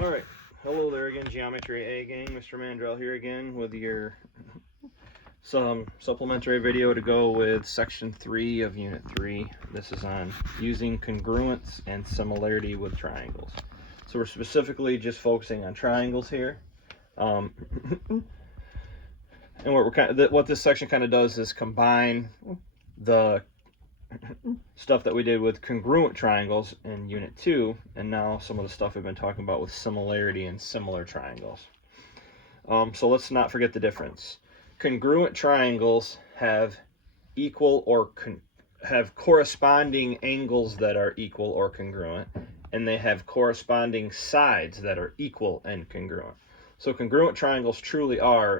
Alright, hello there again, Geometry A gang. Mr. Mandrell here again with some supplementary video to go with section 3 of unit 3. This is on using congruence and similarity with triangles. So we're specifically just focusing on triangles here. And what this section kind of does is combine the stuff that we did with congruent triangles in unit 2, and now some of the stuff we've been talking about with similarity and similar triangles. So let's not forget the difference. Congruent triangles have equal or have corresponding angles that are equal or congruent, and they have corresponding sides that are equal and congruent. So congruent triangles truly are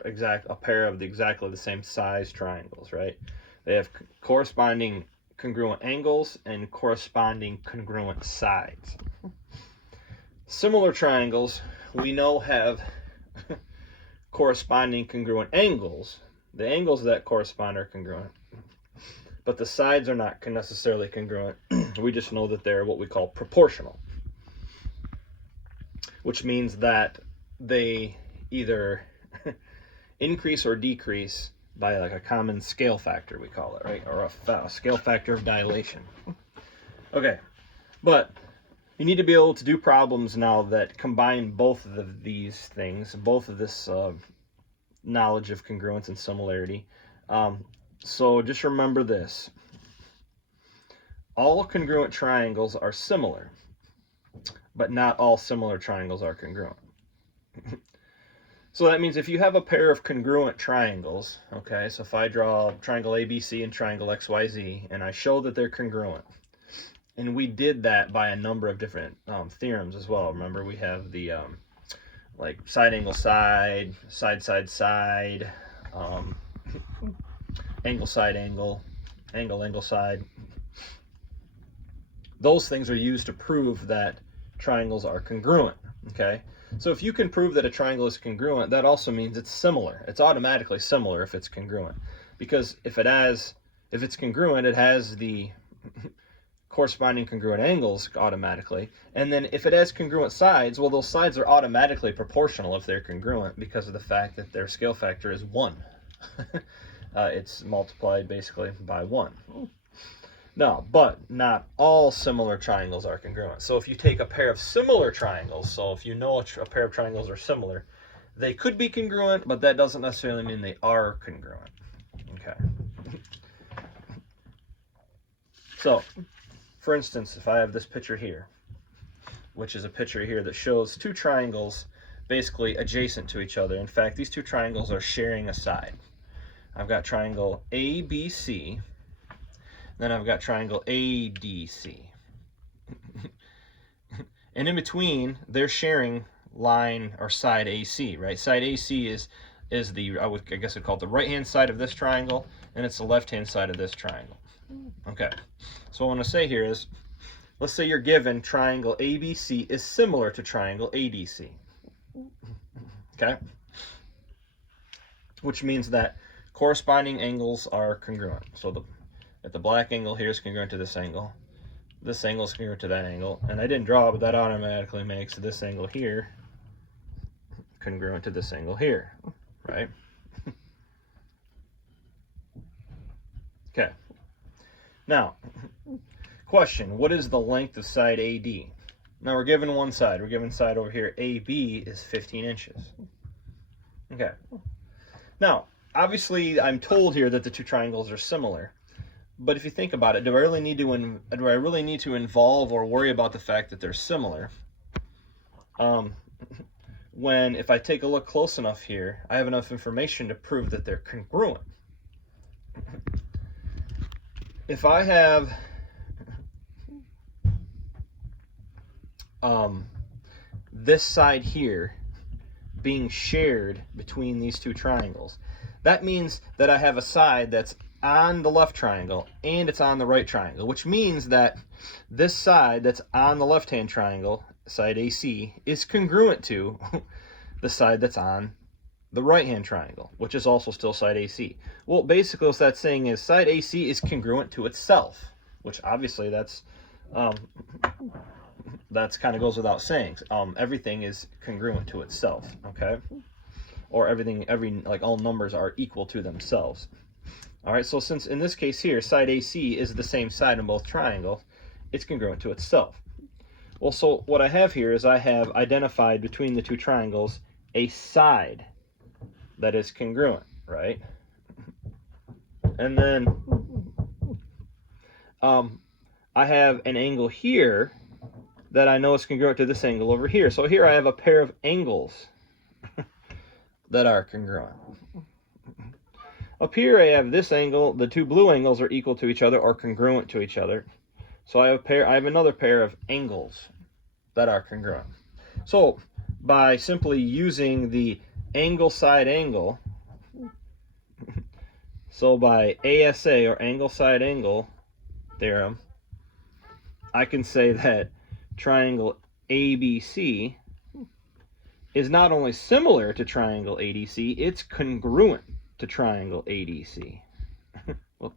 a pair of exactly the same size triangles, right? They have corresponding congruent angles and corresponding congruent sides. Similar triangles we know have corresponding congruent angles. The angles that correspond are congruent, but the sides are not necessarily congruent. We just know that they're what we call proportional, which means that they either increase or decrease by like a common scale factor, we call it, right? Or a scale factor of dilation. Okay, but you need to be able to do problems now that combine both of these things, both of this knowledge of congruence and similarity. So just remember this. All congruent triangles are similar, but not all similar triangles are congruent. So that means if you have a pair of congruent triangles, okay, so if I draw triangle ABC and triangle XYZ, and I show that they're congruent, and we did that by a number of different theorems as well. Remember, we have the like side angle side, side side side, angle side angle, angle angle side. Those things are used to prove that triangles are congruent, okay? So if you can prove that a triangle is congruent, that also means it's similar. It's automatically similar if it's congruent, because if it's congruent, it has the corresponding congruent angles automatically. And then if it has congruent sides, well, those sides are automatically proportional if they're congruent because of the fact that their scale factor is 1. It's multiplied basically by 1. No, but not all similar triangles are congruent. So if you take a pair of similar triangles, so if you know a pair of triangles are similar, they could be congruent, but that doesn't necessarily mean they are congruent. Okay. So, for instance, if I have this picture here, which is a picture here that shows two triangles basically adjacent to each other. In fact, these two triangles are sharing a side. I've got triangle ABC, then I've got triangle ADC. And in between, they're sharing line or side AC, right? Side AC is the, I guess I'd call it the right-hand side of this triangle, and it's the left-hand side of this triangle. Okay, so what I want to say here is, let's say you're given triangle ABC is similar to triangle ADC. Okay? Which means that corresponding angles are congruent. So if the black angle here is congruent to this angle is congruent to that angle, and I didn't draw, but that automatically makes this angle here congruent to this angle here, right? Okay. Now, question, what is the length of side AD? Now we're given one side. We're given side over here, AB is 15 inches. Okay. Now, obviously, I'm told here that the two triangles are similar. But if you think about it, do I really need to involve or worry about the fact that they're similar? When if I take a look close enough here, I have enough information to prove that they're congruent. If I have this side here being shared between these two triangles, that means that I have a side that's on the left triangle and it's on the right triangle, which means that this side that's on the left-hand triangle, side AC, is congruent to the side that's on the right-hand triangle, which is also still side AC. Well, basically what that's saying is side AC is congruent to itself, which obviously that's that's kind of goes without saying. Everything is congruent to itself, okay? Or like all numbers are equal to themselves. All right, so since in this case here, side AC is the same side in both triangles, it's congruent to itself. Well, so what I have here is I have identified between the two triangles a side that is congruent, right? And then I have an angle here that I know is congruent to this angle over here. So here I have a pair of angles that are congruent. Up here I have this angle, the two blue angles are equal to each other or congruent to each other. So I have another pair of angles that are congruent. So by simply using the angle side angle, so by ASA or angle side angle theorem, I can say that triangle ABC is not only similar to triangle ADC, it's congruent to triangle ADC. Well,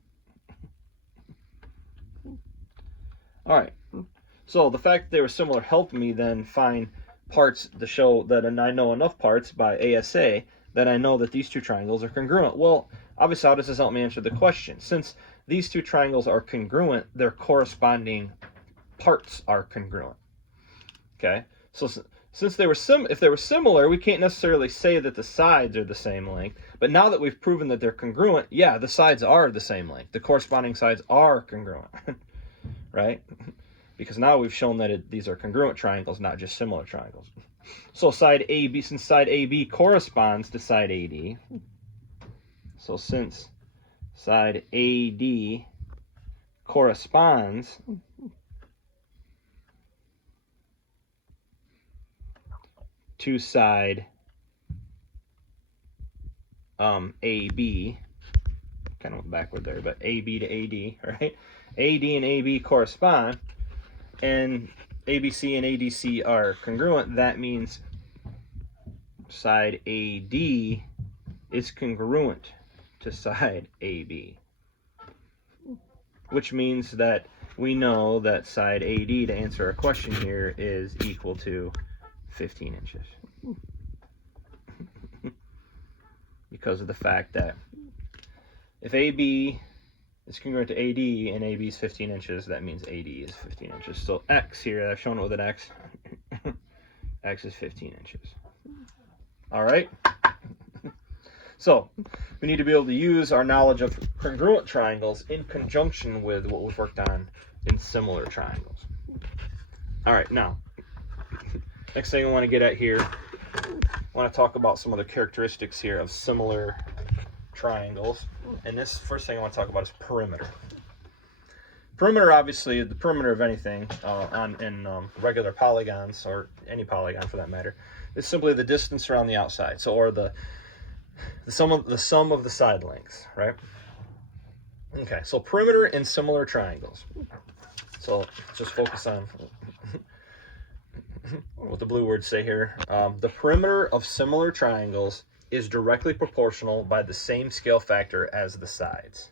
all right. So the fact that they were similar helped me then find parts to show that, and I know enough parts by ASA that I know that these two triangles are congruent. Well, obviously, how does this help me answer the question? Since these two triangles are congruent, their corresponding parts are congruent. Okay, so since if they were similar, we can't necessarily say that the sides are the same length. But now that we've proven that they're congruent, yeah, the sides are the same length. The corresponding sides are congruent, right? Because now we've shown that these are congruent triangles, not just similar triangles. So side AB, since side AB corresponds to side AD, so since side AD corresponds to side AB, kind of went backward there, but AB to AD, right? AD and AB correspond, and ABC and ADC are congruent. That means side AD is congruent to side AB, which means that we know that side AD, to answer our question here, is equal to 15 inches. Because of the fact that if AB is congruent to AD and AB is 15 inches, that means AD is 15 inches. So X here, I've shown it with an X. X is 15 inches. All right? So we need to be able to use our knowledge of congruent triangles in conjunction with what we've worked on in similar triangles. All right, now, next thing I want to get at here, I want to talk about some of the characteristics here of similar triangles. And this first thing I want to talk about is perimeter. Perimeter, obviously, the perimeter of anything in regular polygons, or any polygon for that matter, is simply the distance around the outside. So, or the sum of the side lengths, right? Okay, so perimeter in similar triangles. So just focus on what the blue words say here. The perimeter of similar triangles is directly proportional by the same scale factor as the sides.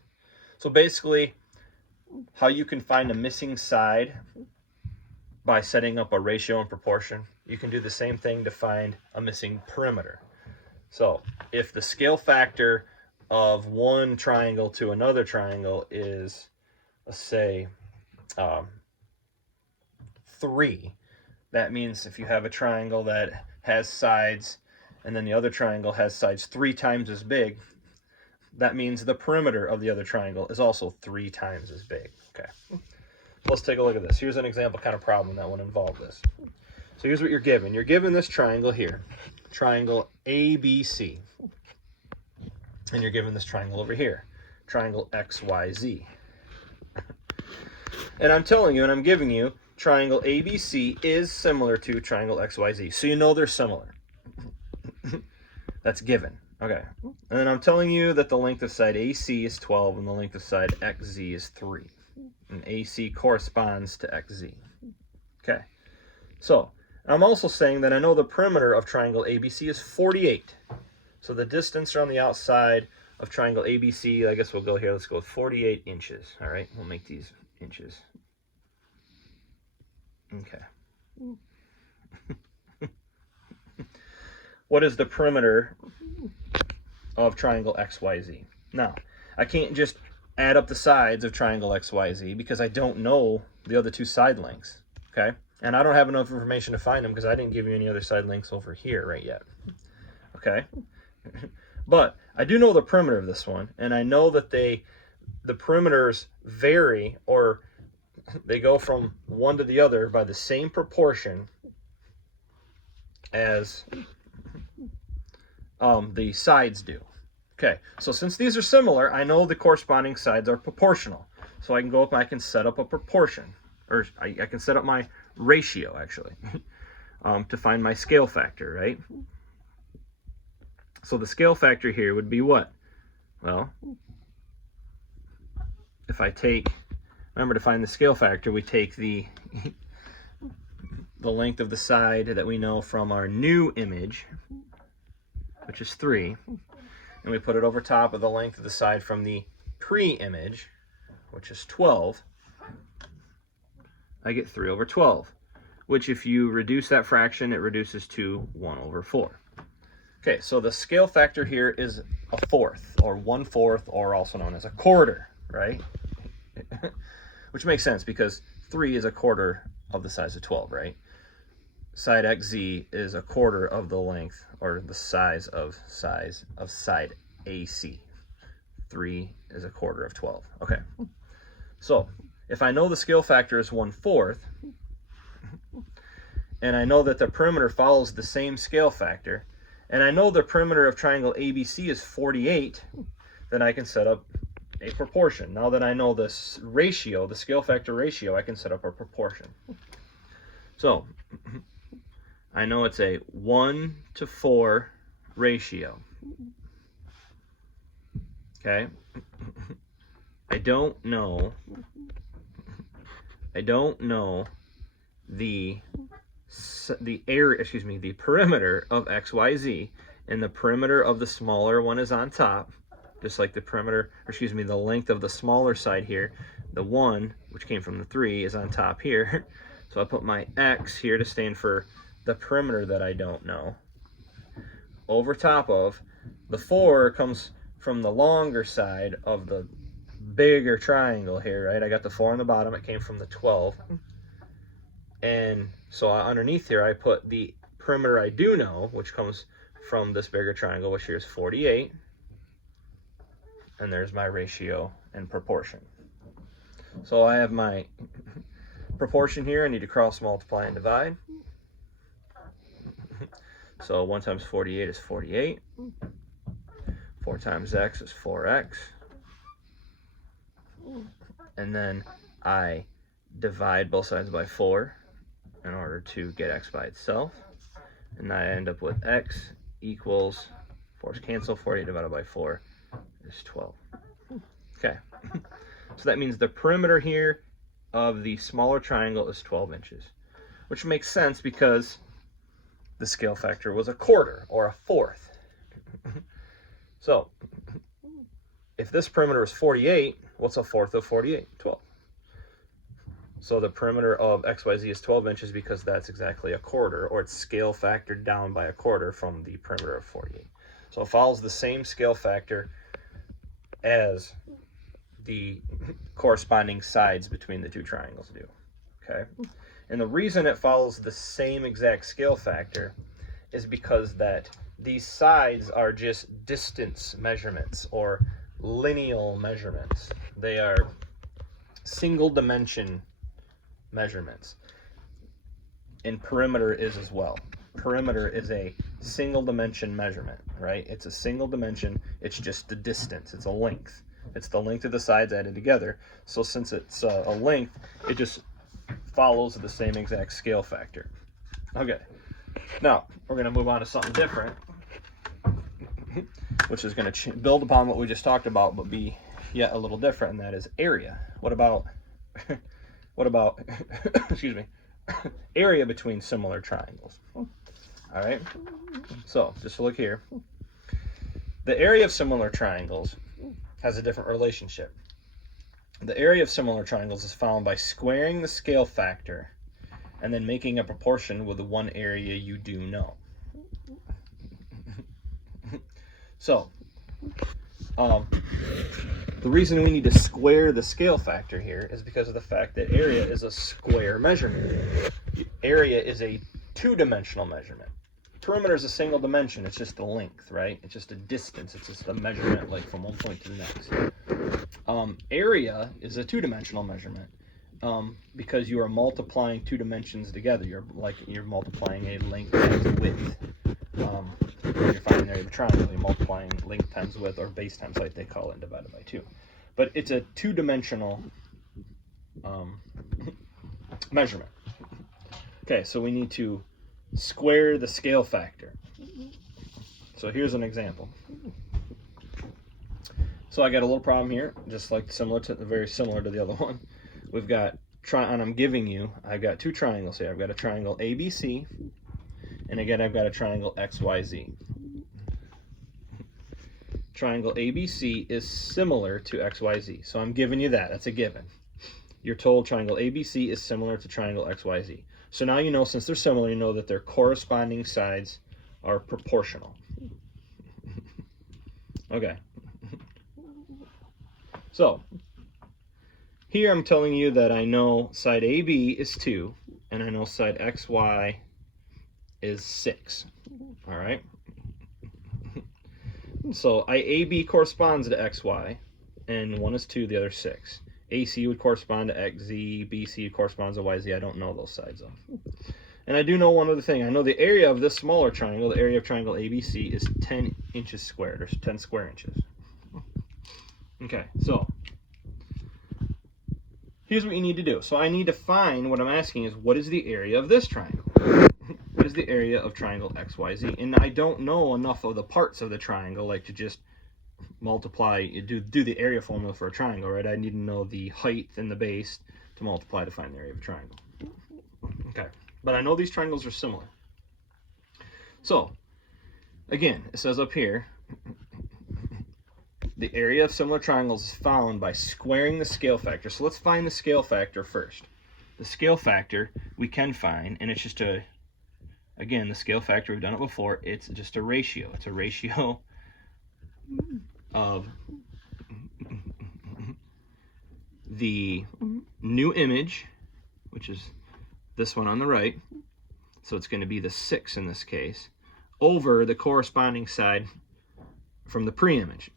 So basically, how you can find a missing side by setting up a ratio and proportion, you can do the same thing to find a missing perimeter. So if the scale factor of one triangle to another triangle is, let's say, 3, that means if you have a triangle that has sides and then the other triangle has sides 3 times as big, that means the perimeter of the other triangle is also 3 times as big. Okay, so let's take a look at this. Here's an example kind of problem that would involve this. So here's what you're given. You're given this triangle here, triangle ABC. And you're given this triangle over here, triangle XYZ. And I'm telling you, and I'm giving you, triangle ABC is similar to triangle XYZ. So you know they're similar. That's given. Okay. And then I'm telling you that the length of side AC is 12 and the length of side XZ is 3. And AC corresponds to XZ. Okay. So I'm also saying that I know the perimeter of triangle ABC is 48. So the distance around the outside of triangle ABC, I guess we'll go here, let's go with 48 inches. All right, we'll make these inches. Okay. what is the perimeter of triangle XYZ? Now, I can't just add up the sides of triangle XYZ because I don't know the other two side lengths, okay? And I don't have enough information to find them because I didn't give you any other side lengths over here right yet, okay? But I do know the perimeter of this one, and I know that the perimeters vary, or they go from one to the other by the same proportion as the sides do. Okay, so since these are similar, I know the corresponding sides are proportional. So I can go up and I can set up a proportion, or I can set up my ratio, actually, to find my scale factor, right? So the scale factor here would be what? Well, if I take, remember to find the scale factor, we take the length of the side that we know from our new image, which is 3, and we put it over top of the length of the side from the pre-image, which is 12, I get 3 over 12, which if you reduce that fraction, it reduces to 1 over 4. Okay, so the scale factor here is a fourth, or 1/4, or also known as a quarter, right? Which makes sense because 3 is a quarter of the size of 12, right? Side XZ is a quarter of the length, or the size of side AC. 3 is a quarter of 12. Okay. So if I know the scale factor is 1/4, and I know that the perimeter follows the same scale factor, and I know the perimeter of triangle ABC is 48, then I can set up a proportion. Now that I know this ratio, the scale factor ratio, I can set up a proportion. So I know it's a 1:4 ratio. Okay. I don't know the perimeter of XYZ, and the perimeter of the smaller one is on top, just like the perimeter, the length of the smaller side here, the 1, which came from the 3, is on top here. So I put my X here to stand for the perimeter that I don't know. Over top of the 4 comes from the longer side of the bigger triangle here, right? I got the 4 on the bottom, it came from the 12. And so underneath here, I put the perimeter I do know, which comes from this bigger triangle, which here is 48. And there's my ratio and proportion. So I have my proportion here. I need to cross multiply and divide. So 1 times 48 is 48. 4 times x is 4x. And then I divide both sides by 4 in order to get x by itself. And I end up with x equals, 4's cancel, 48 divided by 4 is 12. Okay, so that means the perimeter here of the smaller triangle is 12 inches, which makes sense because the scale factor was a quarter or a fourth. So if this perimeter is 48, what's a fourth of 48? 12. So the perimeter of XYZ is 12 inches because that's exactly a quarter, or it's scale factored down by a quarter from the perimeter of 48. So it follows the same scale factor as the corresponding sides between the two triangles do. Okay? And the reason it follows the same exact scale factor is because that these sides are just distance measurements or lineal measurements. They are single dimension measurements. And perimeter is as well. Perimeter is a single dimension measurement, right? It's a single dimension. It's just the distance. It's a length. It's the length of the sides added together. So since it's a length, it just follows the same exact scale factor. Okay. Now, we're going to move on to something different, which is going to build upon what we just talked about, but be yet a little different, and that is area. What about excuse me, area between similar triangles? All right. So just look here. The area of similar triangles has a different relationship. The area of similar triangles is found by squaring the scale factor and then making a proportion with the one area you do know. So, the reason we need to square the scale factor here is because of the fact that area is a square measurement. Area is a two-dimensional measurement. Perimeter is a single dimension. It's just the length, right? It's just a distance. It's just a measurement like from one point to the next. Area is a two-dimensional measurement because you are multiplying two dimensions together. You're multiplying a length times width. When you're finding the area of a triangle, you're multiplying length times width, or base times height, they call it, and divided by 2. But it's a two-dimensional measurement. Okay, so we need to square the scale factor. So here's an example. So I got a little problem here, just like very similar to the other one. We've got and I've got two triangles here. I've got a triangle ABC, and again I've got a triangle XYZ. Triangle ABC is similar to XYZ, so I'm giving you that. That's a given. You're told triangle ABC is similar to triangle XYZ. So now you know, since they're similar, you know that their corresponding sides are proportional. Okay. So here I'm telling you that I know side AB is 2, and I know side XY is 6. All right. So AB corresponds to XY, and one is 2, the other 6. AC would correspond to XZ, BC corresponds to YZ. I don't know those sides of. And I do know one other thing. I know the area of this smaller triangle, the area of triangle ABC, is 10 inches squared, or 10 square inches. Okay, so here's what you need to do. So I need to find, what I'm asking is, what is the area of this triangle? What is the area of triangle XYZ? And I don't know enough of the parts of the triangle, like to just multiply, do the area formula for a triangle, right? I need to know the height and the base to multiply to find the area of a triangle. Okay, but I know these triangles are similar. So, again, it says up here, the area of similar triangles is found by squaring the scale factor. So let's find the scale factor first. The scale factor we can find, and it's just again, the scale factor, we've done it before, it's just a ratio. It's a ratio of the new image, which is this one on the right, so it's going to be the 6 in this case, over the corresponding side from the pre-image,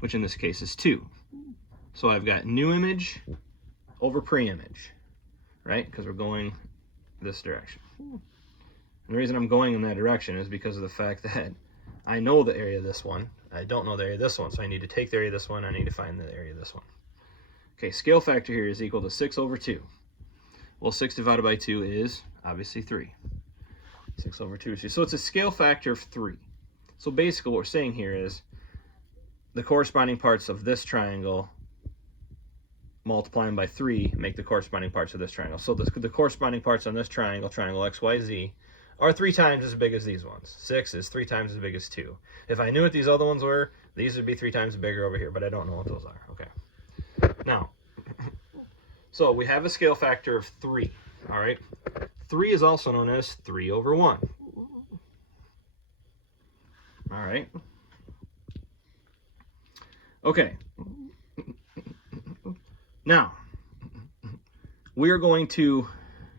which in this case is 2. So I've got new image over pre-image, right? Because we're going this direction. And the reason I'm going in that direction is because of the fact that I know the area of this one. I don't know the area of this one, so I need to take the area of this one. I need to find the area of this one. Okay, scale factor here is equal to 6 over 2. Well, 6 divided by 2 is obviously 3. 6 over 2 is 2. So it's a scale factor of 3. So basically what we're saying here is the corresponding parts of this triangle multiplying by 3 make the corresponding parts of this triangle. So the corresponding parts on this triangle, triangle XYZ, are 3 times as big as these ones. 6 is 3 times as big as 2. If I knew what these other ones were, these would be 3 times bigger over here, but I don't know what those are. Okay. Now, so we have a scale factor of 3. All right. 3 is also known as 3 over 1. All right. Okay. Now, we are going to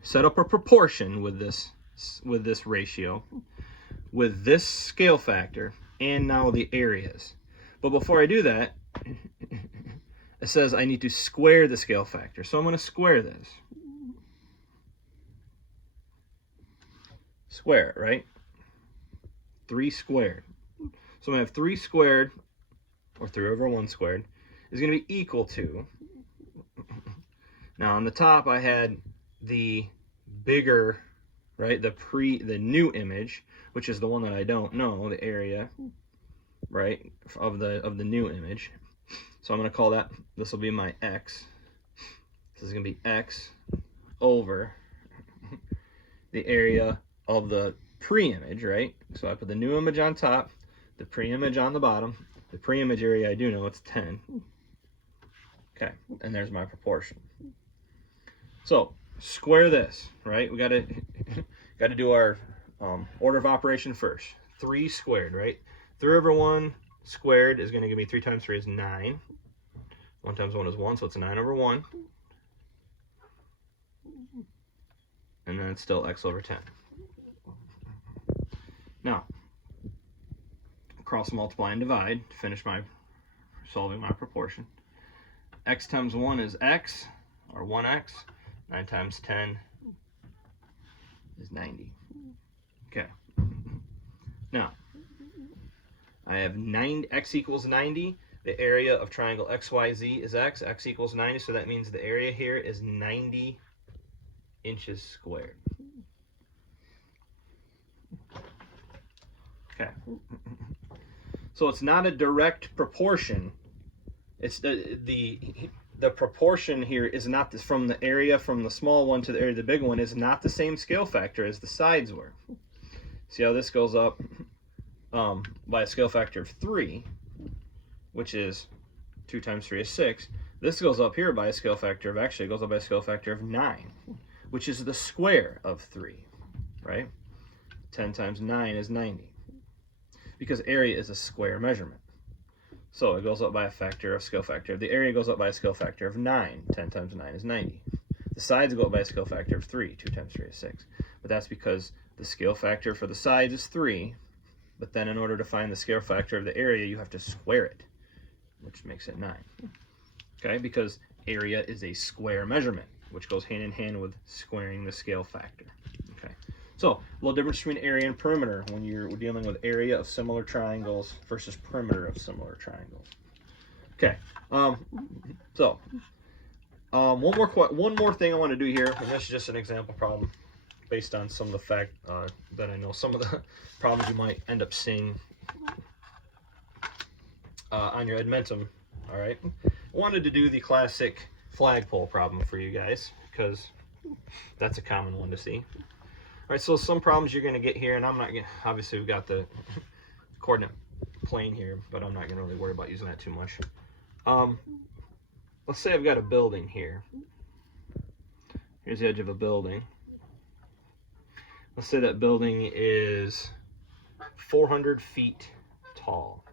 set up a proportion with this ratio, with this scale factor, and now the areas. But before I do that, it says I need to square the scale factor. So I'm going to square this. Square it, right? 3 squared. So I'm going to have 3 squared, or 3 over 1 squared, is going to be equal to, now on the top I had the bigger, right, the new image, which is the one that I don't know, the area, right, of the new image. So I'm going to call that, this will be my x. This is going to be x over the area of the pre-image, right? So I put the new image on top, the pre-image on the bottom. The pre-image area, I do know it's 10. Okay, and there's my proportion. So square this, right? We got to do our order of operation first. 3 squared, right? 3 over 1 squared is going to give me 3 times 3 is 9. 1 times 1 is 1, so it's 9 over 1. And then it's still x over 10. Now, cross multiply and divide to finish my solving my proportion. X times 1 is x, or 1x. 9 times 10 is 90. Okay. Now, I have x equals 90. The area of triangle XYZ is x. X equals 90, so that means the area here is 90 inches squared. Okay. So it's not a direct proportion. It's the proportion here is not from the area from the small one to the area of the big one is not the same scale factor as the sides were. See how this goes up by a scale factor of 3, which is 2 times 3 is 6. This goes up here by a scale factor of, actually, it goes up by a scale factor of 9, which is the square of 3, right? 10 times 9 is 90, because area is a square measurement. So it goes up by a factor of scale factor. The area goes up by a scale factor of 9. 10 times 9 is 90. The sides go up by a scale factor of 3. 2 times 3 is 6. But that's because the scale factor for the sides is 3, but then in order to find the scale factor of the area, you have to square it, which makes it 9. Okay, because area is a square measurement, which goes hand in hand with squaring the scale factor. Okay, so a little difference between area and perimeter when you're dealing with area of similar triangles versus perimeter of similar triangles. Okay, one more thing I want to do here, and this is just an example problem based on some of the fact that I know some of the problems you might end up seeing on your Edmentum. All right, I wanted to do the classic flagpole problem for you guys because that's a common one to see. All right, so some problems you're going to get here, and I'm not going to, obviously we've got the coordinate plane here, but I'm not going to really worry about using that too much. Let's say I've got a building here. Here's the edge of a building. Let's say that building is 400 feet tall.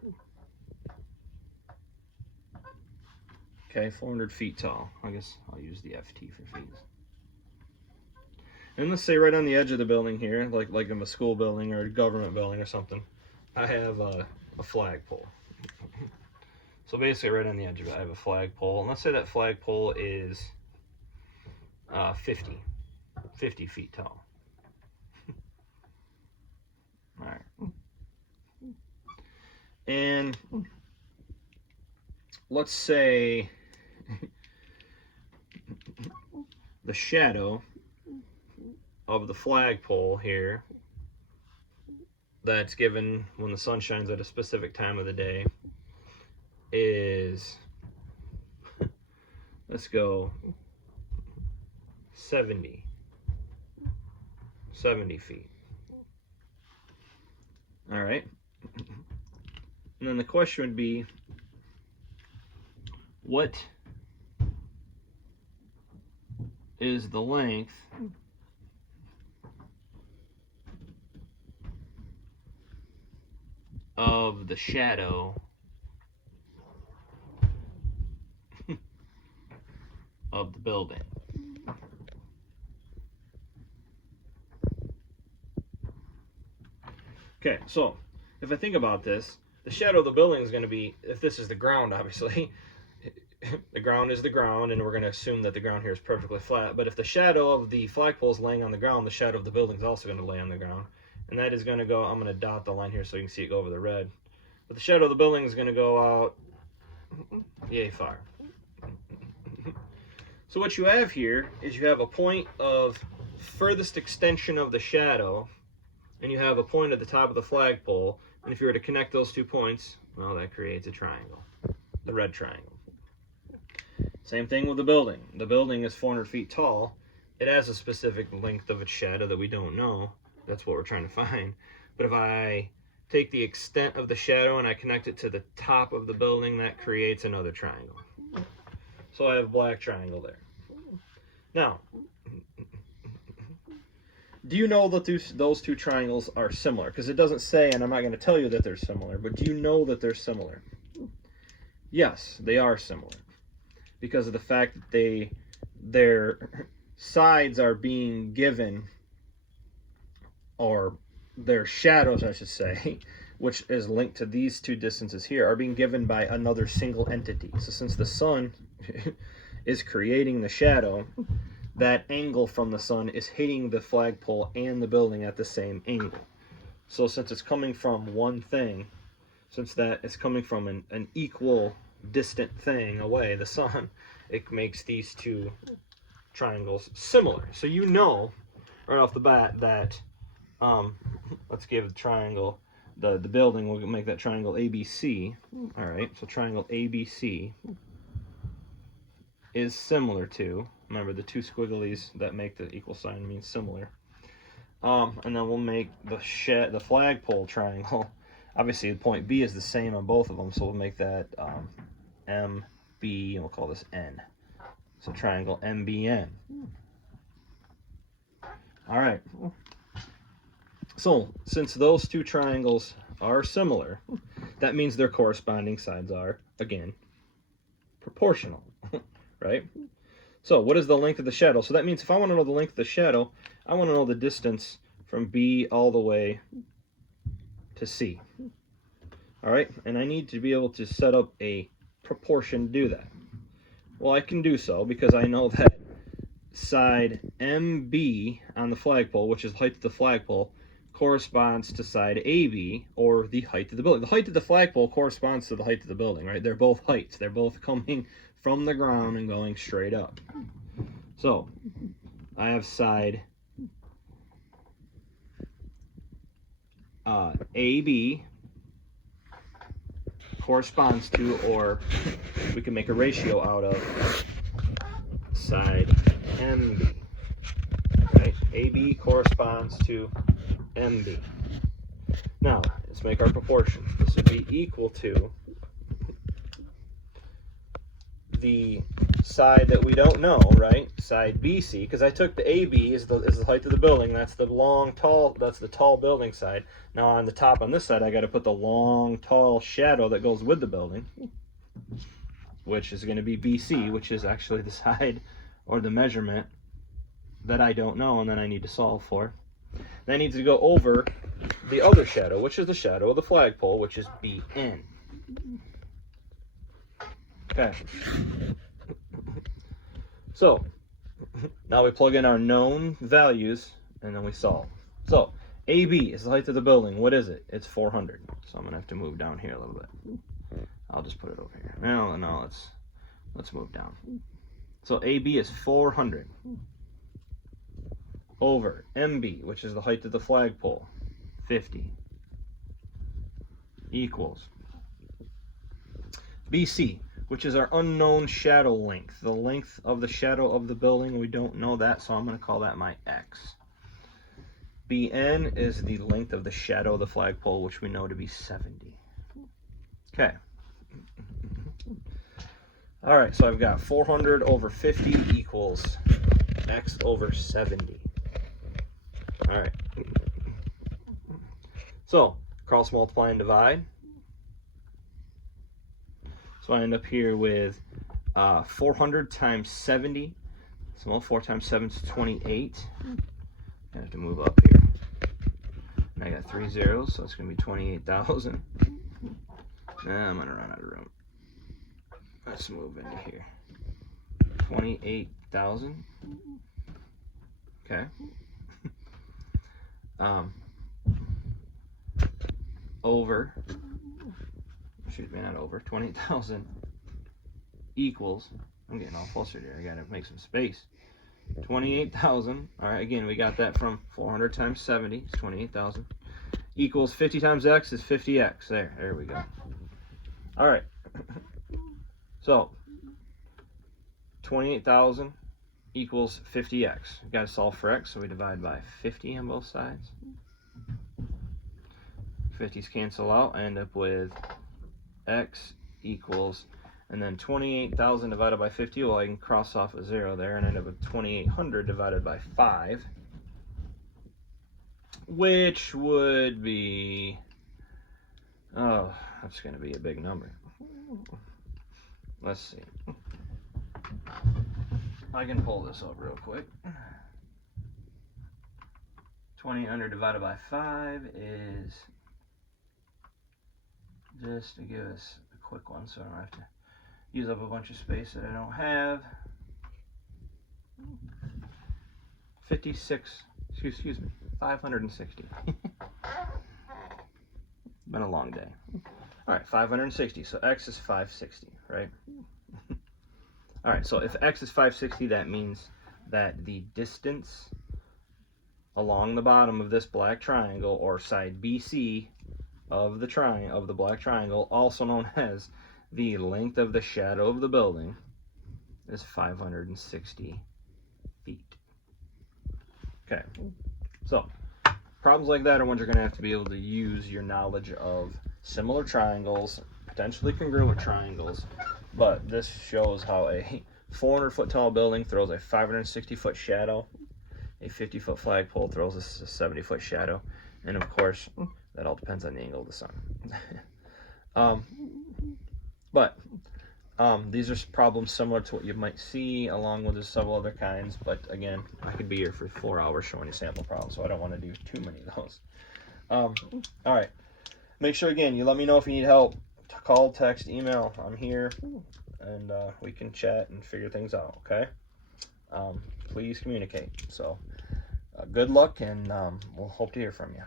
Okay, 400 feet tall. I guess I'll use the FT for feet. And let's say right on the edge of the building here, like in a school building or a government building or something, I have a flagpole. So basically right on the edge of it, I have a flagpole. And let's say that flagpole is 50 feet tall. All right. And let's say the shadow of the flagpole here that's given when the sun shines at a specific time of the day is, let's go 70 feet. All right. And then the question would be, what is the length of the shadow of the building? Okay, so if I think about this, the shadow of the building is going to be, if this is the ground, obviously, the ground is the ground, and we're going to assume that the ground here is perfectly flat. But if the shadow of the flagpole is laying on the ground, the shadow of the building is also going to lay on the ground. And that is going to go, I'm going to dot the line here so you can see it go over the red. But the shadow of the building is going to go out yay far. So what you have here is you have a point of furthest extension of the shadow, and you have a point at the top of the flagpole. And if you were to connect those 2 points, well, that creates a triangle, the red triangle. Same thing with the building. The building is 400 feet tall. It has a specific length of its shadow that we don't know. That's what we're trying to find. But if I take the extent of the shadow and I connect it to the top of the building, that creates another triangle. So I have a black triangle there. Now, do you know that those two triangles are similar? Because it doesn't say, and I'm not going to tell you that they're similar, but do you know that they're similar? Yes, they are similar. Because of the fact that their sides are being given, or their shadows, I should say, which is linked to these two distances here, are being given by another single entity. So since the sun is creating the shadow, that angle from the sun is hitting the flagpole and the building at the same angle. So since it's coming from one thing, since that is coming from an equal distant thing away, the sun, it makes these two triangles similar. So you know right off the bat that let's give the triangle, the building, we'll make that triangle ABC. All right, so triangle ABC is similar to, remember the two squigglies that make the equal sign means similar. And then we'll make the flagpole triangle. Obviously, the point B is the same on both of them, so we'll make that MB, and we'll call this N. So triangle MBN. All right. So since those two triangles are similar, that means their corresponding sides are, again, proportional, right? So what is the length of the shadow? So that means if I want to know the length of the shadow, I want to know the distance from B all the way to C. All right, and I need to be able to set up a proportion to do that. Well, I can do so because I know that side MB on the flagpole, which is the height of the flagpole, corresponds to side AB, or the height of the building. The height of the flagpole corresponds to the height of the building, right? They're both heights. They're both coming from the ground and going straight up. So I have side AB corresponds to, or we can make a ratio out of, side MB. Right? AB corresponds to MB. Now, let's make our proportions. This would be equal to the side that we don't know, right? Side BC, because I took the AB is the height of the building. That's the long, tall, that's the tall building side. Now on the top on this side, I got to put the long, tall shadow that goes with the building, which is going to be BC, which is actually the side or the measurement that I don't know and then I need to solve for. Then I need to go over the other shadow, which is the shadow of the flagpole, which is BN. Okay. So now we plug in our known values and then we solve. So AB is the height of the building. What is it? It's 400. So I'm gonna have to move down here a little bit. I'll just put it over here. No, let's move down. So AB is 400 over MB, which is the height of the flagpole, 50, equals BC, which is our unknown shadow length, the length of the shadow of the building. We don't know that, so I'm going to call that my X. BN is the length of the shadow of the flagpole, which we know to be 70. Okay. All right, so I've got 400 over 50 equals X over 70. All right. So cross multiply and divide. So I end up here with 400 times 70. So 4 times 7 is 28. I have to move up here. And I got 3 zeros, so it's going to be 28,000. Now I'm going to run out of room. Let's move into here. 28,000. Okay. Over, excuse me, not over, 28,000 equals, I'm getting all flustered here, I gotta make some space. 28,000, all right, again, we got that from 400 times 70, it's 28,000, equals 50 times X is 50X, there we go. All right, so 28,000 equals 50X. We gotta solve for X, so we divide by 50 on both sides. 50s cancel out. I end up with X equals, and then 28,000 divided by 50, well, I can cross off a 0 there and end up with 2,800 divided by 5 which would be, oh, that's going to be a big number. Let's see. I can pull this up real quick. 2800 divided by 5 is, just to give us a quick one so I don't have to use up a bunch of space that I don't have. 56, excuse me, 560. Been a long day. All right, 560, so x is 560, right? All right, so if x is 560, that means that the distance along the bottom of this black triangle, or side BC of the black triangle, also known as the length of the shadow of the building, is 560 feet. Okay, so problems like that are ones you're going to have to be able to use your knowledge of similar triangles, potentially congruent triangles, but this shows how a 400-foot tall building throws a 560-foot shadow, a 50-foot flagpole throws a 70-foot shadow, and of course, that all depends on the angle of the sun. These are problems similar to what you might see, along with several other kinds, but again, I could be here for 4 hours showing you sample problems, so I don't want to do too many of those. All right, make sure, again, you let me know if you need help. Call, text, email. I'm here, and we can chat and figure things out, okay? Please communicate. So good luck, and we'll hope to hear from you.